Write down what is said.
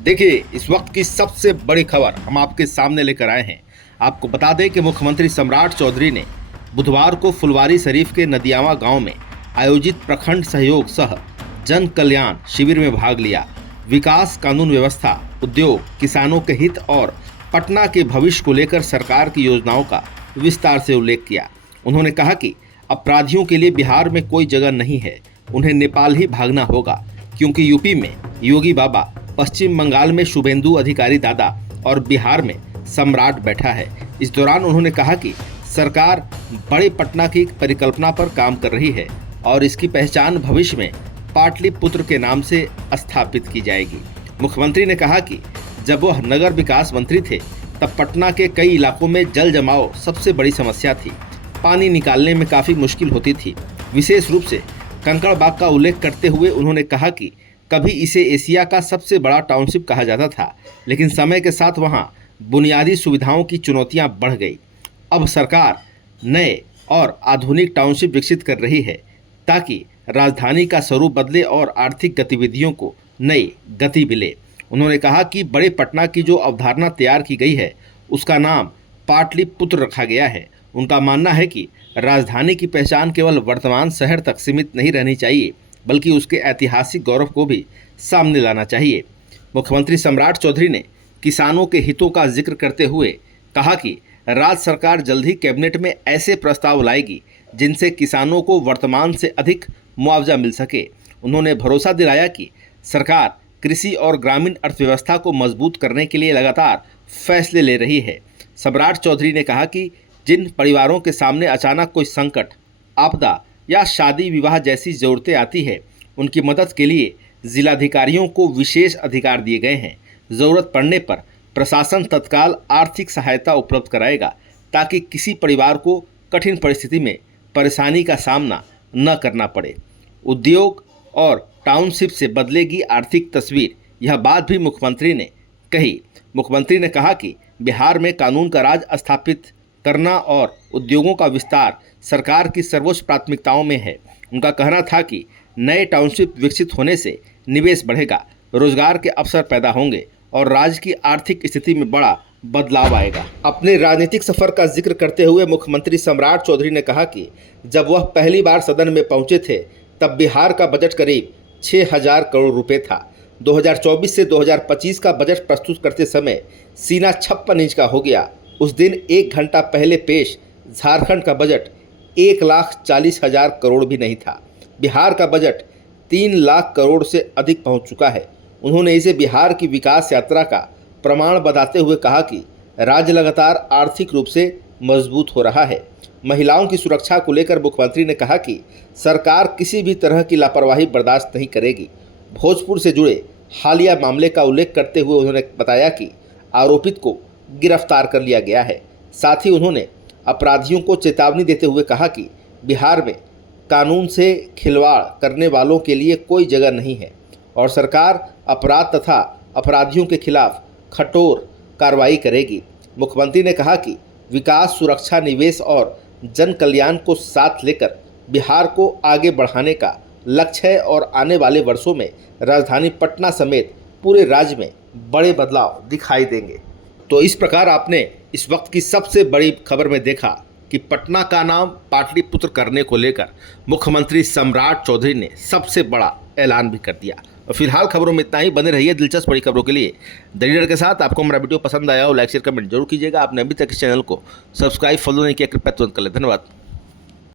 देखिए, इस वक्त की सबसे बड़ी खबर हम आपके सामने लेकर आए हैं। आपको बता दें कि मुख्यमंत्री सम्राट चौधरी ने बुधवार को फुलवारी शरीफ के नदियावा गांव में आयोजित प्रखंड सहयोग सह जन कल्याण शिविर में भाग लिया। विकास, कानून व्यवस्था, उद्योग, किसानों के हित और पटना के भविष्य को लेकर सरकार की योजनाओं का विस्तार से उल्लेख किया। उन्होंने कहा कि अपराधियों के लिए बिहार में कोई जगह नहीं है, उन्हें नेपाल ही भागना होगा, क्योंकि यूपी में योगी बाबा, पश्चिम बंगाल में शुभेंदु अधिकारी दादा और बिहार में सम्राट बैठा है। इस दौरान उन्होंने कहा कि सरकार बड़े पटना की परिकल्पना पर काम कर रही है और इसकी पहचान भविष्य में पाटलिपुत्र के नाम से स्थापित की जाएगी। मुख्यमंत्री ने कहा कि जब वह नगर विकास मंत्री थे तब पटना के कई इलाकों में जल जमाव सबसे बड़ी समस्या थी। पानी निकालने में काफ़ी मुश्किल होती थी। विशेष रूप से कंकड़बाग का उल्लेख करते हुए उन्होंने कहा कि कभी इसे एशिया का सबसे बड़ा टाउनशिप कहा जाता था, लेकिन समय के साथ वहां बुनियादी सुविधाओं की चुनौतियां बढ़ गई। अब सरकार नए और आधुनिक टाउनशिप विकसित कर रही है ताकि राजधानी का स्वरूप बदले और आर्थिक गतिविधियों को नई गति मिले। उन्होंने कहा कि बड़े पटना की जो अवधारणा तैयार की गई है उसका नाम पाटलिपुत्र रखा गया है। उनका मानना है कि राजधानी की पहचान केवल वर्तमान शहर तक सीमित नहीं रहनी चाहिए, बल्कि उसके ऐतिहासिक गौरव को भी सामने लाना चाहिए। मुख्यमंत्री सम्राट चौधरी ने किसानों के हितों का जिक्र करते हुए कहा कि राज्य सरकार जल्द ही कैबिनेट में ऐसे प्रस्ताव लाएगी जिनसे किसानों को वर्तमान से अधिक मुआवजा मिल सके। उन्होंने भरोसा दिलाया कि सरकार कृषि और ग्रामीण अर्थव्यवस्था को मजबूत करने के लिए लगातार फैसले ले रही है। सम्राट चौधरी ने कहा कि जिन परिवारों के सामने अचानक कोई संकट, आपदा या शादी विवाह जैसी ज़रूरतें आती है, उनकी मदद के लिए जिलाधिकारियों को विशेष अधिकार दिए गए हैं। ज़रूरत पड़ने पर प्रशासन तत्काल आर्थिक सहायता उपलब्ध कराएगा ताकि किसी परिवार को कठिन परिस्थिति में परेशानी का सामना न करना पड़े। उद्योग और टाउनशिप से बदलेगी आर्थिक तस्वीर, यह बात भी मुख्यमंत्री ने कही। मुख्यमंत्री ने कहा कि बिहार में कानून का राज स्थापित करना और उद्योगों का विस्तार सरकार की सर्वोच्च प्राथमिकताओं में है। उनका कहना था कि नए टाउनशिप विकसित होने से निवेश बढ़ेगा, रोजगार के अवसर पैदा होंगे और राज्य की आर्थिक स्थिति में बड़ा बदलाव आएगा। अपने राजनीतिक सफर का जिक्र करते हुए मुख्यमंत्री सम्राट चौधरी ने कहा कि जब वह पहली बार सदन में पहुंचे थे तब बिहार का बजट करीब 6,000 करोड़ रुपए था। 2024 से 2025 का बजट प्रस्तुत करते समय सीना 56 इंच का हो गया। उस दिन 1 घंटा पहले पेश झारखंड का बजट 1,40,000 करोड़ भी नहीं था। बिहार का बजट 3 लाख करोड़ से अधिक पहुंच चुका है। उन्होंने इसे बिहार की विकास यात्रा का प्रमाण बताते हुए कहा कि राज्य लगातार आर्थिक रूप से मजबूत हो रहा है। महिलाओं की सुरक्षा को लेकर मुख्यमंत्री ने कहा कि सरकार किसी भी तरह की लापरवाही बर्दाश्त नहीं करेगी। भोजपुर से जुड़े हालिया मामले का उल्लेख करते हुए उन्होंने बताया कि आरोपित को गिरफ्तार कर लिया गया है। साथ ही उन्होंने अपराधियों को चेतावनी देते हुए कहा कि बिहार में कानून से खिलवाड़ करने वालों के लिए कोई जगह नहीं है और सरकार अपराध तथा अपराधियों के खिलाफ कठोर कार्रवाई करेगी। मुख्यमंत्री ने कहा कि विकास, सुरक्षा, निवेश और जन कल्याण को साथ लेकर बिहार को आगे बढ़ाने का लक्ष्य है और आने वाले वर्षों में राजधानी पटना समेत पूरे राज्य में बड़े बदलाव दिखाई देंगे। तो इस प्रकार आपने इस वक्त की सबसे बड़ी खबर में देखा कि पटना का नाम पाटलिपुत्र करने को लेकर मुख्यमंत्री सम्राट चौधरी ने सबसे बड़ा ऐलान भी कर दिया। और फिलहाल खबरों में इतना ही। बने रहिए दिलचस्प बड़ी खबरों के लिए द लीडर के साथ। आपको हमारा वीडियो पसंद आया हो, लाइक शेयर कमेंट जरूर कीजिएगा। आपने अभी तक इस चैनल को सब्सक्राइब फॉलो नहीं किया, कृपया तुरंत कर ले। धन्यवाद।